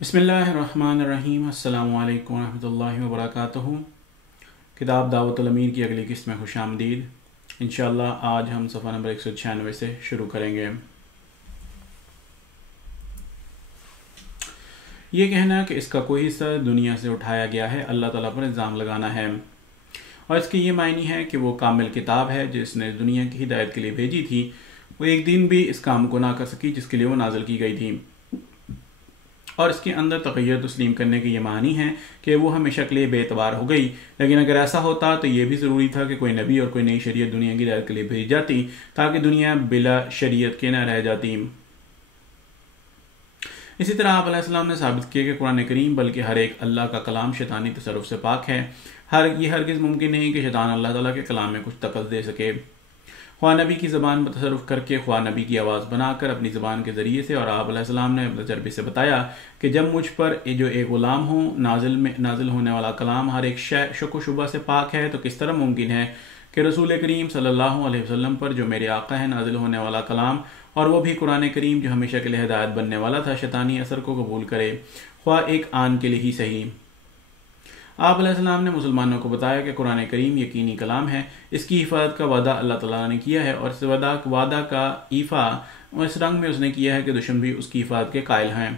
بسم اللہ الرحمن الرحیم۔ السلام علیکم ورحمۃ اللہ وبرکاتہ۔ کتاب دعوت الامیر کی اگلی قسط میں خوش آمدید۔ انشاءاللہ آج ہم صفحہ نمبر 196 سے شروع کریں گے۔ یہ کہنا کہ اس کا کوئی حصہ دنیا سے اٹھایا گیا ہے اللہ تعالیٰ پر الزام لگانا ہے، اور اس کی یہ معنی ہے کہ وہ کامل کتاب ہے جس نے دنیا کی ہدایت کے لیے بھیجی تھی، وہ ایک دن بھی اس کام کو نہ کر سکی جس کے لیے وہ نازل کی گئی تھی، اور اس کے اندر تغیر تسلیم کرنے کی یہ معنی ہے کہ وہ ہمیشہ کے لیے بے اعتبار ہو گئی۔ لیکن اگر ایسا ہوتا تو یہ بھی ضروری تھا کہ کوئی نبی اور کوئی نئی شریعت دنیا کی ہدایت کے لیے بھیج جاتی تاکہ دنیا بلا شریعت کے نہ رہ جاتی۔ اسی طرح آپ علیہ السلام نے ثابت کیا کہ قرآن کریم بلکہ ہر ایک اللہ کا کلام شیطانی تصرف سے پاک ہے۔ یہ ہرگز ممکن نہیں کہ شیطان اللہ تعالیٰ کے کلام میں کچھ دخل دے سکے، خواہ نبی کی زبان پر تصرف کر کے، خواہ نبی کی آواز بنا کر اپنی زبان کے ذریعے سے۔ اور آپ علیہ السلام نے اپنے تجربے سے بتایا کہ جب مجھ پر جو ایک غلام ہوں نازل ہونے والا کلام ہر ایک شک و شبہ سے پاک ہے، تو کس طرح ممکن ہے کہ رسول کریم صلی اللہ علیہ وسلم پر جو میرے آقا ہے نازل ہونے والا کلام، اور وہ بھی قرآن کریم جو ہمیشہ کے لیے ہدایت بننے والا تھا، شیطانی اثر کو قبول کرے، خواہ ایک آن کے لیے ہی صحیح۔ آپ علیہ السلام نے مسلمانوں کو بتایا کہ قرآن کریم یقینی کلام ہے، اس کی حفاظت کا وعدہ اللہ تعالیٰ نے کیا ہے، اور اس وعدہ کا ایفا اس رنگ میں اس نے کیا ہے کہ دشمن بھی اس کی حفاظت کے قائل ہیں۔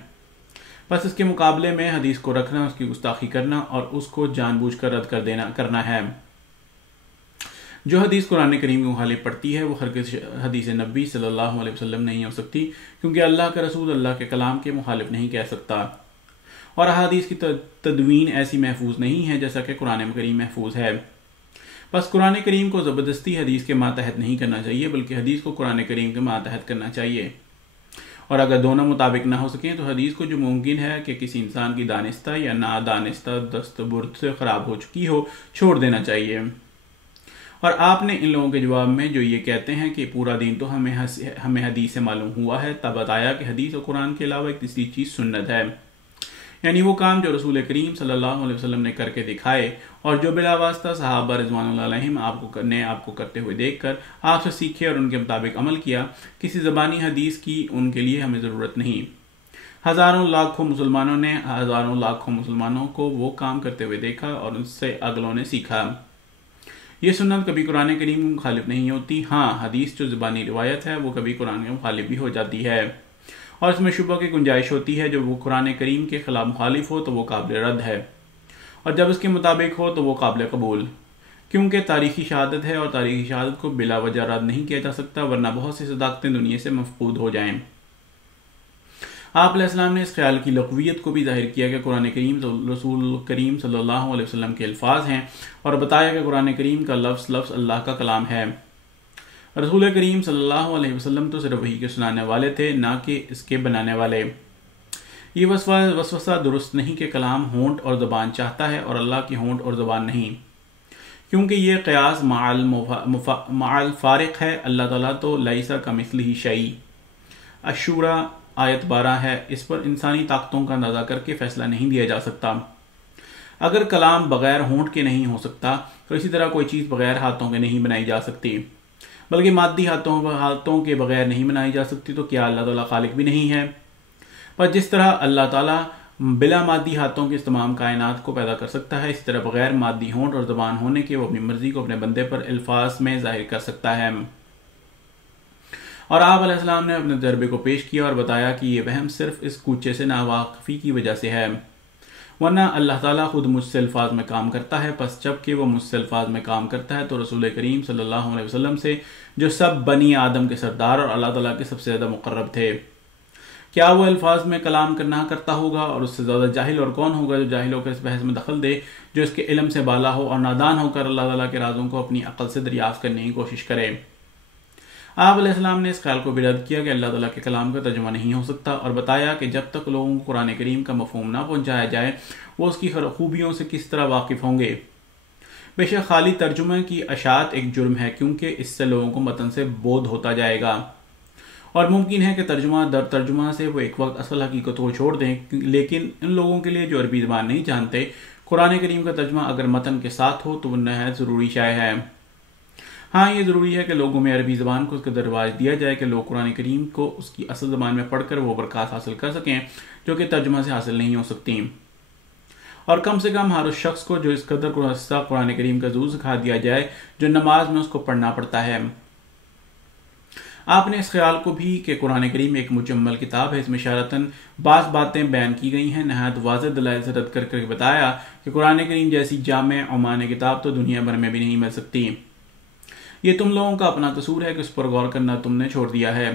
بس اس کے مقابلے میں حدیث کو رکھنا، اس کی گستاخی کرنا اور اس کو جان بوجھ کر رد کرنا ہے۔ جو حدیث قرآن کریم کی مخالف پڑتی ہے وہ ہرگز حدیث نبی صلی اللہ علیہ وسلم نہیں ہو سکتی، کیونکہ اللہ کا رسول اللہ کے کلام کے مخالف نہیں کہہ سکتا، اور احادیث کی تدوین ایسی محفوظ نہیں ہے جیسا کہ قرآن کریم محفوظ ہے۔ بس قرآن کریم کو زبردستی حدیث کے ماتحت نہیں کرنا چاہیے، بلکہ حدیث کو قرآن کریم کے ماتحت کرنا چاہیے، اور اگر دونوں مطابق نہ ہو سکیں تو حدیث کو جو ممکن ہے کہ کسی انسان کی دانستہ یا نادانستہ دستبرد سے خراب ہو چکی ہو چھوڑ دینا چاہیے۔ اور آپ نے ان لوگوں کے جواب میں جو یہ کہتے ہیں کہ پورا دین تو ہمیں حدیث سے معلوم ہوا ہے، تب بتایا کہ حدیث اور قرآن کے علاوہ ایک تیسری چیز سنت ہے، یعنی وہ کام جو رسول کریم صلی اللہ علیہ وسلم نے کر کے دکھائے، اور جو بلا واسطہ صحابہ رضوان اللہ علیہم آپ کو کرتے ہوئے دیکھ کر آپ سے سیکھے اور ان کے مطابق عمل کیا۔ کسی زبانی حدیث کی ان کے لیے ہمیں ضرورت نہیں۔ ہزاروں لاکھوں مسلمانوں کو وہ کام کرتے ہوئے دیکھا اور ان سے اگلوں نے سیکھا۔ یہ سنت کبھی قرآن کریم کے مخالف نہیں ہوتی۔ ہاں، حدیث جو زبانی روایت ہے وہ کبھی قرآن کے مخالف بھی ہو جاتی ہے، اور اس میں شبہ کی گنجائش ہوتی ہے۔ جب وہ قرآن کریم کے خلاف مخالف ہو تو وہ قابل رد ہے، اور جب اس کے مطابق ہو تو وہ قابل قبول، کیونکہ تاریخی شہادت ہے، اور تاریخی شہادت کو بلا وجہ رد نہیں کیا جا سکتا، ورنہ بہت سی صداقتیں دنیا سے مفقود ہو جائیں۔ آپ علیہ السلام نے اس خیال کی لغویت کو بھی ظاہر کیا کہ قرآن کریم رسول کریم صلی اللہ علیہ وسلم کے الفاظ ہیں، اور بتایا کہ قرآن کریم کا لفظ اللہ کا کلام ہے۔ رسول کریم صلی اللہ علیہ وسلم تو صرف وحی کے سنانے والے تھے، نہ کہ اس کے بنانے والے۔ یہ وسوسہ درست نہیں کہ کلام ہونٹ اور زبان چاہتا ہے اور اللہ کی ہونٹ اور زبان نہیں، کیونکہ یہ قیاس مع الفارق ہے۔ اللہ تعالیٰ تو لیسا کمثلہ شیء، الشورى آیت 12 ہے۔ اس پر انسانی طاقتوں کا اندازہ کر کے فیصلہ نہیں دیا جا سکتا۔ اگر کلام بغیر ہونٹ کے نہیں ہو سکتا تو اسی طرح کوئی چیز بغیر ہاتھوں کے نہیں بنائی جا سکتی، بلکہ مادی ہاتھوں کے بغیر نہیں بنائی جا سکتی، تو کیا اللہ تعالیٰ خالق بھی نہیں ہے؟ پر جس طرح اللہ تعالیٰ بلا مادی ہاتھوں کے اس تمام کائنات کو پیدا کر سکتا ہے، اسی طرح بغیر مادی ہونٹ اور زبان ہونے کے وہ اپنی مرضی کو اپنے بندے پر الفاظ میں ظاہر کر سکتا ہے۔ اور آپ علیہ السلام نے اپنے تجربے کو پیش کیا اور بتایا کہ یہ وہم صرف اس کوچے سے ناواقفی کی وجہ سے ہے، ورنہ اللہ تعالیٰ خود مجھ سے الفاظ میں کام کرتا ہے۔ پس جب کہ وہ مجھ سے الفاظ میں کام کرتا ہے تو رسول کریم صلی اللہ علیہ وسلم سے، جو سب بنی آدم کے سردار اور اللہ تعالیٰ کے سب سے زیادہ مقرب تھے، کیا وہ الفاظ میں کلام کرنا کرتا ہوگا؟ اور اس سے زیادہ جاہل اور کون ہوگا جو جاہلوں کے اس بحث میں دخل دے، جو اس کے علم سے بالا ہو اور نادان ہو کر اللہ تعالیٰ کے رازوں کو اپنی عقل سے دریافت کرنے کی کوشش کرے۔ آپ علیہ السلام نے اس خیال کو بھی رد کیا کہ اللہ تعالیٰ کے کلام کا ترجمہ نہیں ہو سکتا، اور بتایا کہ جب تک لوگوں کو قرآن کریم کا مفہوم نہ پہنچایا جائے وہ اس کی خوبیوں سے کس طرح واقف ہوں گے۔ بے شک خالی ترجمہ کی اشاعت ایک جرم ہے، کیونکہ اس سے لوگوں کو متن سے بودھ ہوتا جائے گا، اور ممکن ہے کہ ترجمہ در ترجمہ سے وہ ایک وقت اصل حقیقت کو چھوڑ دیں۔ لیکن ان لوگوں کے لیے جو عربی زبان نہیں جانتے، قرآن کریم کا ترجمہ اگر متن کے ساتھ ہو تو وہ نہایت ضروری شے ہے۔ ہاں یہ ضروری ہے کہ لوگوں میں عربی زبان کو اس قدر رواج دیا جائے کہ لوگ قرآن کریم کو اس کی اصل زبان میں پڑھ کر وہ برکات حاصل کر سکیں جو کہ ترجمہ سے حاصل نہیں ہو سکتی، اور کم سے کم ہر اس شخص کو جو اس قدر قرآن کریم کا ضرور سکھا دیا جائے جو نماز میں اس کو پڑھنا پڑتا ہے۔ آپ نے اس خیال کو بھی کہ قرآن کریم ایک مجمل کتاب ہے، اس میں اشارتاً بعض باتیں بیان کی گئی ہیں، نہایت واضح دلائل سے رد کر کے بتایا کہ قرآن کریم جیسی جامع اور معنی کتاب تو دنیا بھر میں بھی نہیں مل سکتی۔ یہ تم لوگوں کا اپنا قصور ہے کہ اس پر غور کرنا تم نے چھوڑ دیا ہے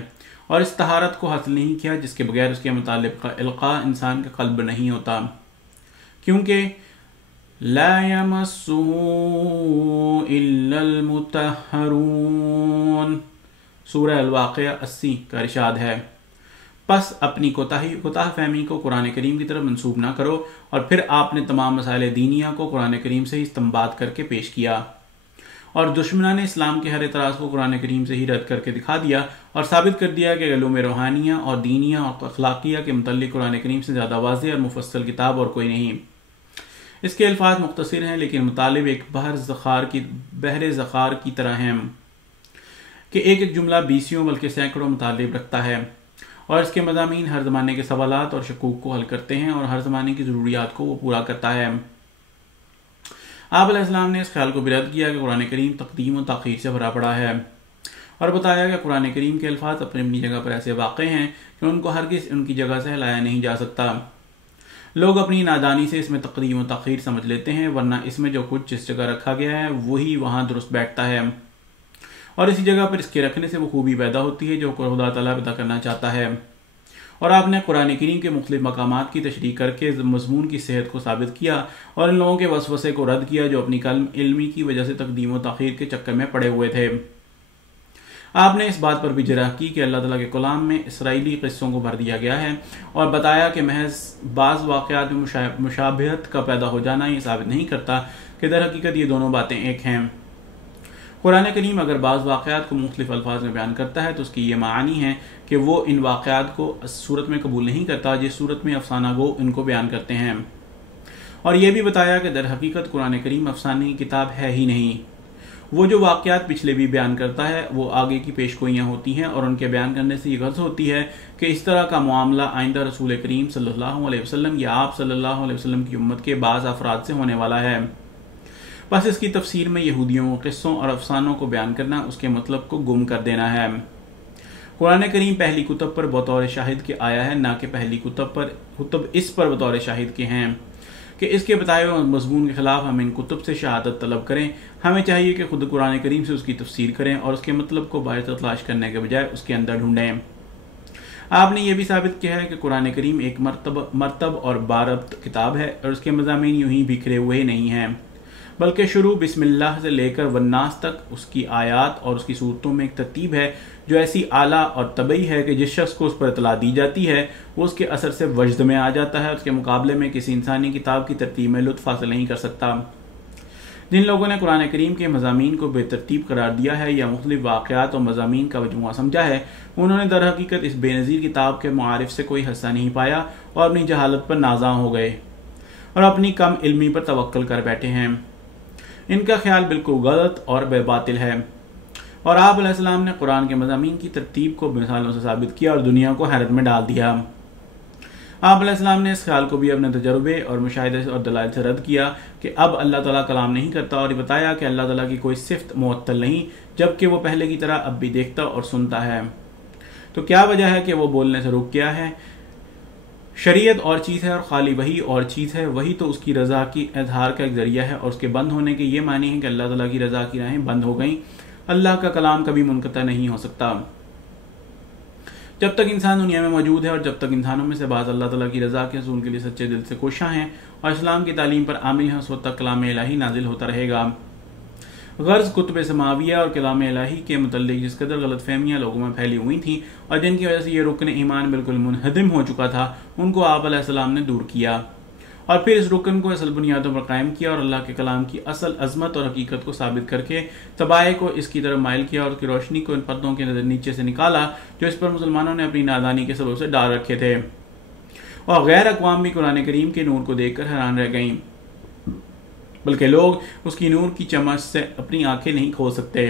اور اس طہارت کو حاصل نہیں کیا جس کے بغیر اس کے متعلق کا القاء انسان کا قلب نہیں ہوتا، کیونکہ لا یمسہ الا المطہرون، سورہ الواقعہ 80 کا ارشاد ہے۔ پس اپنی کوتاہ فہمی کو قرآن کریم کی طرف منسوب نہ کرو، اور پھر آپ نے تمام مسائل دینیہ کو قرآن کریم سے ہی استنباط کر کے پیش کیا اور دشمنان اسلام کے ہر اعتراض کو قرآن کریم سے ہی رد کر کے دکھا دیا اور ثابت کر دیا کہ علوم روحانیہ اور دینیہ اور اخلاقیہ کے متعلق قرآن کریم سے زیادہ واضح اور مفصل کتاب اور کوئی نہیں۔ اس کے الفاظ مختصر ہیں لیکن مطالب ایک بحر ذخار کی طرح ہیں کہ ایک ایک جملہ بیسیوں بلکہ سینکڑوں مطالب رکھتا ہے، اور اس کے مضامین ہر زمانے کے سوالات اور شکوک کو حل کرتے ہیں اور ہر زمانے کی ضروریات کو وہ پورا کرتا ہے۔ آپ علیہ السلام نے اس خیال کو بھی رد کیا کہ قرآن کریم تقدیم و تاخیر سے بھرا پڑا ہے، اور بتایا کہ قرآن کریم کے الفاظ اپنی جگہ پر ایسے واقع ہیں کہ ان کو ہرگز ان کی جگہ سے ہلایا نہیں جا سکتا۔ لوگ اپنی نادانی سے اس میں تقدیم و تاخیر سمجھ لیتے ہیں، ورنہ اس میں جو کچھ جس جگہ رکھا گیا ہے وہی وہاں درست بیٹھتا ہے، اور اسی جگہ پر اس کے رکھنے سے وہ خوبی پیدا ہوتی ہے جو خدا تعالیٰ پیدا کرنا چاہتا ہے۔ اور آپ نے قرآن کریم کے مختلف مقامات کی تشریح کر کے مضمون کی صحت کو ثابت کیا اور ان لوگوں کے وسوسے کو رد کیا جو اپنی علمی کی وجہ سے تقدیم و تاخیر کے چکر میں پڑے ہوئے تھے۔ آپ نے اس بات پر بھی جرح کی کہ اللہ تعالیٰ کے کلام میں اسرائیلی قصوں کو بھر دیا گیا ہے، اور بتایا کہ محض بعض واقعات میں مشابہت کا پیدا ہو جانا یہ ثابت نہیں کرتا کہ در حقیقت یہ دونوں باتیں ایک ہیں۔ قرآن کریم اگر بعض واقعات کو مختلف الفاظ میں بیان کرتا ہے تو اس کی یہ معنی ہے کہ وہ ان واقعات کو اس صورت میں قبول نہیں کرتا جس صورت میں افسانہ گو ان کو بیان کرتے ہیں، اور یہ بھی بتایا کہ در حقیقت قرآن کریم افسانے کی کتاب ہے ہی نہیں، وہ جو واقعات پچھلے بھی بیان کرتا ہے وہ آگے کی پیش گوئیاں ہوتی ہیں، اور ان کے بیان کرنے سے یہ غرض ہوتی ہے کہ اس طرح کا معاملہ آئندہ رسول کریم صلی اللہ علیہ وسلم یا آپ صلی اللہ علیہ وسلم کی امت کے بعض افراد سے ہونے والا ہے۔ بس اس کی تفسیر میں یہودیوں قصوں اور افسانوں کو بیان کرنا اس کے مطلب کو گم کر دینا ہے۔ قرآن کریم پہلی کتب پر بطور شاہد کے آیا ہے، نہ کہ پہلی کتب اس پر بطور شاہد کے ہیں کہ اس کے بتائے ہوئے مضمون کے خلاف ہم ان کتب سے شہادت طلب کریں۔ ہمیں چاہیے کہ خود قرآن کریم سے اس کی تفسیر کریں اور اس کے مطلب کو باہر تلاش کرنے کے بجائے اس کے اندر ڈھونڈیں۔ آپ نے یہ بھی ثابت کیا ہے کہ قرآن کریم ایک مرتب اور باربط کتاب ہے، اور اس کے مضامین یوں ہی بکھرے ہوئے نہیں ہیں، بلکہ شروع بسم اللہ سے لے کر والناس تک اس کی آیات اور اس کی صورتوں میں ایک ترتیب ہے جو ایسی اعلیٰ اور طبعی ہے کہ جس شخص کو اس پر اطلاع دی جاتی ہے وہ اس کے اثر سے وجد میں آ جاتا ہے، اس کے مقابلے میں کسی انسانی کتاب کی ترتیب میں لطف حاصل نہیں کر سکتا۔ جن لوگوں نے قرآن کریم کے مضامین کو بے ترتیب قرار دیا ہے یا مختلف واقعات اور مضامین کا مجموعہ سمجھا ہے، انہوں نے در حقیقت اس بے نظیر کتاب کے معارف سے کوئی حصہ نہیں پایا اور اپنی جہالت پر نازاں ہو گئے اور اپنی کم علمی پر توکل کر بیٹھے ہیں۔ ان کا خیال بالکل غلط اور بے باطل ہے، اور آپ علیہ السلام نے قرآن کے مضامین کی ترتیب کو مثالوں سے ثابت کیا اور دنیا کو حیرت میں ڈال دیا۔ آپ علیہ السلام نے اس خیال کو بھی اپنے تجربے اور مشاہدے اور دلائل سے رد کیا کہ اب اللہ تعالیٰ کلام نہیں کرتا، اور یہ بتایا کہ اللہ تعالیٰ کی کوئی صفت معطل نہیں جبکہ وہ پہلے کی طرح اب بھی دیکھتا اور سنتا ہے۔ تو کیا وجہ ہے کہ وہ بولنے سے رک گیا ہے؟ شریعت اور چیز ہے اور خالی وہی اور چیز ہے، وہی تو اس کی رضا کی اظہار کا ایک ذریعہ ہے، اور اس کے بند ہونے کے یہ معنی ہے کہ اللہ تعالیٰ کی رضا کی راہیں بند ہو گئیں۔ اللہ کا کلام کبھی منقطع نہیں ہو سکتا۔ جب تک انسان دنیا میں موجود ہے اور جب تک انسانوں میں سے بعض اللہ تعالیٰ کی رضا کے حصول کے لیے سچے دل سے کوشاں ہیں اور اسلام کی تعلیم پر عامل ہیں، اس وقت تک کلام الہی نازل ہوتا رہے گا۔ غرض کتب سماویہ اور کلام الہی کے متعلق جس قدر غلط فہمیاں لوگوں میں پھیلی ہوئی تھیں اور جن کی وجہ سے یہ رکن ایمان بالکل منہدم ہو چکا تھا، ان کو آپ علیہ السلام نے دور کیا اور پھر اس رکن کو اصل بنیادوں پر قائم کیا اور اللہ کے کلام کی اصل عظمت اور حقیقت کو ثابت کر کے طبائع کو اس کی طرف مائل کیا اور اس کی روشنی کو ان پردوں کے نظر نیچے سے نکالا جو اس پر مسلمانوں نے اپنی نادانی کے سبب سے ڈال رکھے تھے، اور غیر اقوام بھی قرآن کریم کے نور کو دیکھ کر حیران رہ گئیں، بلکہ لوگ اس کی نور کی چمک سے اپنی آنکھیں نہیں کھول سکتے۔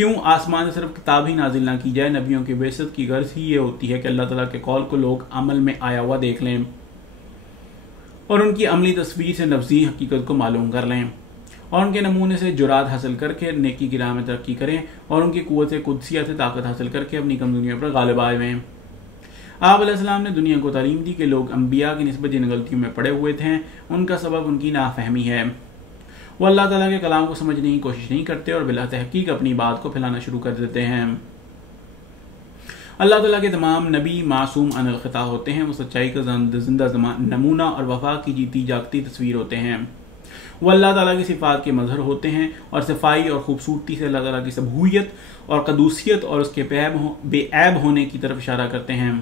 کیوں آسمان سے صرف کتاب ہی نازل نہ کی جائے؟ نبیوں کی بعثت کی غرض ہی یہ ہوتی ہے کہ اللہ تعالیٰ کے قول کو لوگ عمل میں آیا ہوا دیکھ لیں اور ان کی عملی تصویر سے نفسی حقیقت کو معلوم کر لیں اور ان کے نمونے سے جرات حاصل کر کے نیکی کی راہ میں ترقی کریں اور ان کی قوت قدسیہ سے طاقت حاصل کر کے اپنی کمزوریوں پر غالب آئیں۔ آپ علیہ السلام نے دنیا کو تعلیم دی کہ لوگ انبیاء کی نسبت جن غلطیوں میں پڑے ہوئے تھے ان کا سبب ان کی نافہمی ہے۔ وہ اللہ تعالیٰ کے کلام کو سمجھنے کی کوشش نہیں کرتے اور بلا تحقیق اپنی بات کو پھیلانا شروع کر دیتے ہیں۔ اللہ تعالیٰ کے تمام نبی معصوم عن الخطا ہوتے ہیں، وہ سچائی کا زندہ نمونہ اور وفا کی جیتی جاگتی تصویر ہوتے ہیں۔ وہ اللہ تعالیٰ کی صفات کے مظہر ہوتے ہیں اور صفائی اور خوبصورتی سے اللہ تعالیٰ کی سبحویت اور قدوسیت اور اس کے بے عیب ہونے کی طرف اشارہ کرتے ہیں۔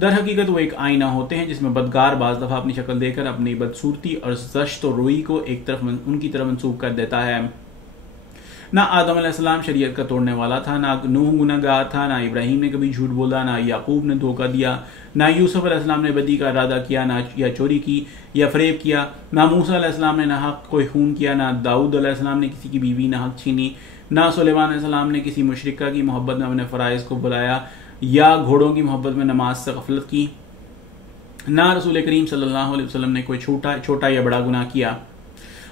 در حقیقت وہ ایک آئینہ ہوتے ہیں جس میں بدکار بعض دفعہ اپنی شکل دے کر اپنی بدصورتی اور زشت و روئی کو ان کی طرف منسوب کر دیتا ہے۔ نہ آدم علیہ السلام شریعت کا توڑنے والا تھا، نہ نوح گنہگار تھا، نہ ابراہیم نے کبھی جھوٹ بولا، نہ یعقوب نے دھوکہ دیا، نہ یوسف علیہ السلام نے بدی کا ارادہ کیا، نہ یا چوری کی یا فریب کیا، نہ موسیٰ علیہ السلام نے نہ حق کوئی خون کیا، نہ داؤد علیہ السلام نے کسی کی بیوی نہ حق چھینی، نہ سلیمان علیہ السلام نے کسی مشرکہ کی محبت میں اپنے فرائض کو بلایا یا گھوڑوں کی محبت میں نماز سے غفلت کی، نہ رسول کریم صلی اللہ علیہ وسلم نے کوئی چھوٹا یا بڑا گناہ کیا۔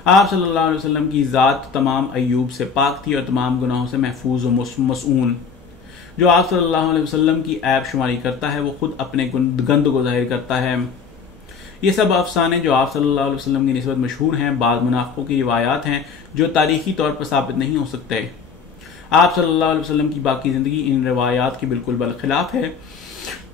آپ صلی اللہ علیہ وسلم کی ذات تمام عیوب سے پاک تھی اور تمام گناہوں سے محفوظ و مسعون۔ جو آپ صلی اللہ علیہ وسلم کی عیب شماری کرتا ہے وہ خود اپنے گند کو ظاہر کرتا ہے۔ یہ سب افسانے جو آپ صلی اللہ علیہ وسلم کی نسبت مشہور ہیں بعض منافقوں کی روایات ہیں جو تاریخی طور پر ثابت نہیں ہو سکتے۔ آپ صلی اللہ علیہ وسلم کی باقی زندگی ان روایات کے بالکل برخلاف ہے،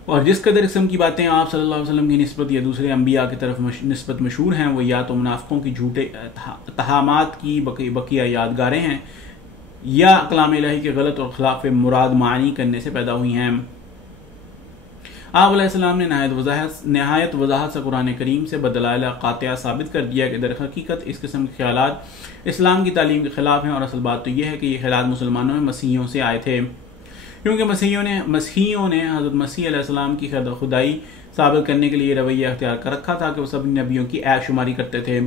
اور جس قدر قسم کی باتیں آپ صلی اللہ علیہ وسلم کی نسبت یا دوسرے انبیاء کی طرف نسبت مشہور ہیں وہ یا تو منافقوں کی جھوٹے اتہامات کی بقیہ یادگاریں ہیں یا کلام الہی کے غلط اور خلاف مراد معنی کرنے سے پیدا ہوئی ہیں۔ آپ علیہ السلام نے نہایت وضاحت سے قرآن کریم سے بدلائل قاطعہ ثابت کر دیا کہ در حقیقت اس قسم کے خیالات اسلام کی تعلیم کے خلاف ہیں، اور اصل بات تو یہ ہے کہ یہ خیالات مسلمانوں میں مسیحیوں سے آئے تھے، کیونکہ مسیحیوں نے حضرت مسیح علیہ السلام کی خدائی ثابت کرنے کے لیے رویہ اختیار کر رکھا تھا کہ وہ سب نبیوں کی عیب شماری کرتے تھے،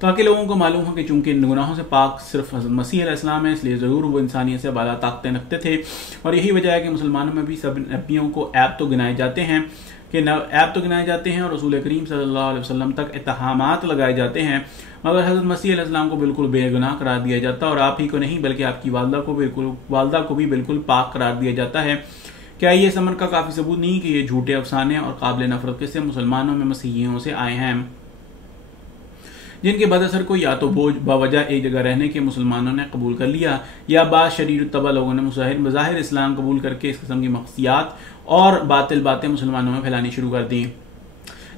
تاکہ لوگوں کو معلوم ہو کہ چونکہ ان گناہوں سے پاک صرف حضرت مسیح علیہ السلام ہے، اس لیے ضرور وہ انسانیت سے بالا طاقتیں رکھتے تھے، اور یہی وجہ ہے کہ مسلمانوں میں بھی سب نبیوں کو عیب تو گنائے جاتے ہیں اور رسول کریم صلی اللہ علیہ وسلم تک اتہامات لگائے جاتے ہیں، مگر حضرت مسیح علیہ السلام کو بالکل بے گناہ قرار دیا جاتا ہے، اور آپ ہی کو نہیں بلکہ آپ کی والدہ کو بھی بالکل پاک قرار دیا جاتا ہے۔ کیا یہ اس امر کا کافی ثبوت نہیں کہ یہ جھوٹے افسانے اور قابل نفرت قصے مسلمانوں میں مسیحیوں سے آئے ہیں، جن کے بد اثر کو یا تو باوجہ ایک جگہ رہنے کے مسلمانوں نے قبول کر لیا یا بعض شریر الطبع لوگوں نے بظاہر اسلام قبول کر کے اس قسم کی مقصیات اور باطل باتیں مسلمانوں میں پھیلانی شروع کر دیں،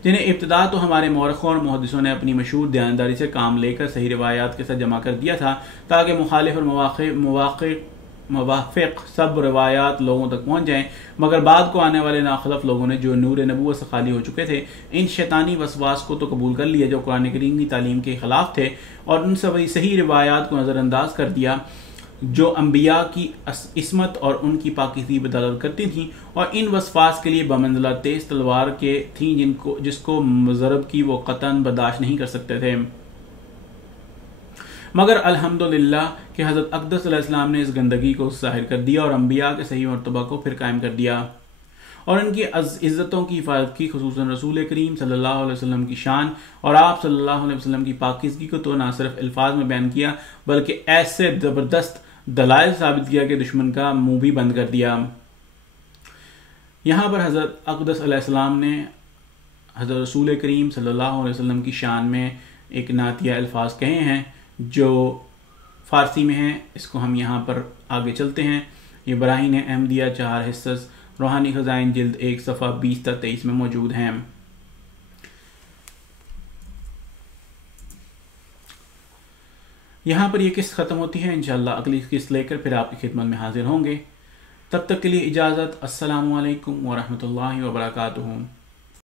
جنہیں ابتدا تو ہمارے مورخوں اور محدثوں نے اپنی مشہور دیانتداری سے کام لے کر صحیح روایات کے ساتھ جمع کر دیا تھا تاکہ مخالف اور موافق سب روایات لوگوں تک پہنچ جائیں، مگر بعد کو آنے والے ناخلف لوگوں نے جو نور نبوت سے خالی ہو چکے تھے ان شیطانی وسواس کو تو قبول کر لیا جو قرآن کریم کی تعلیم کے خلاف تھے، اور ان سب صحیح روایات کو نظر انداز کر دیا جو انبیاء کی عصمت اور ان کی پاکیزگی پر دلالت کرتی تھیں، اور ان وسواس کے لیے بمنزلہ تیز تلوار کے تھیں جس کو ضرب کی وہ قطعاً برداشت نہیں کر سکتے تھے، مگر الحمدللہ کہ حضرت اقدس علیہ السلام نے اس گندگی کو ظاہر کر دیا اور انبیاء کے صحیح مرتبہ کو پھر قائم کر دیا، اور ان کی عزتوں کی حفاظت کی، خصوصاً رسول کریم صلی اللہ علیہ وسلم کی شان اور آپ صلی اللہ علیہ وسلم کی پاکیزگی کو تو نہ صرف الفاظ میں بیان کیا بلکہ ایسے زبردست دلائل ثابت کیا کہ دشمن کا منہ بھی بند کر دیا۔ یہاں پر حضرت اقدس علیہ السلام نے حضرت رسول کریم صلی اللہ علیہ وسلم کی شان میں ایک نعتیہ الفاظ کہے ہیں جو فارسی میں ہیں، اس کو ہم یہاں پر آگے چلتے ہیں۔ یہ براہین احمدیہ 4 حصص روحانی خزائن جلد 1 صفحہ 20 تا 23 میں موجود ہیں۔ یہاں پر یہ قسط ختم ہوتی ہے، انشاءاللہ اگلی قسط لے کر پھر آپ کی خدمت میں حاضر ہوں گے۔ تب تک کے لیے اجازت، السلام علیکم ورحمۃ اللہ وبرکاتہ۔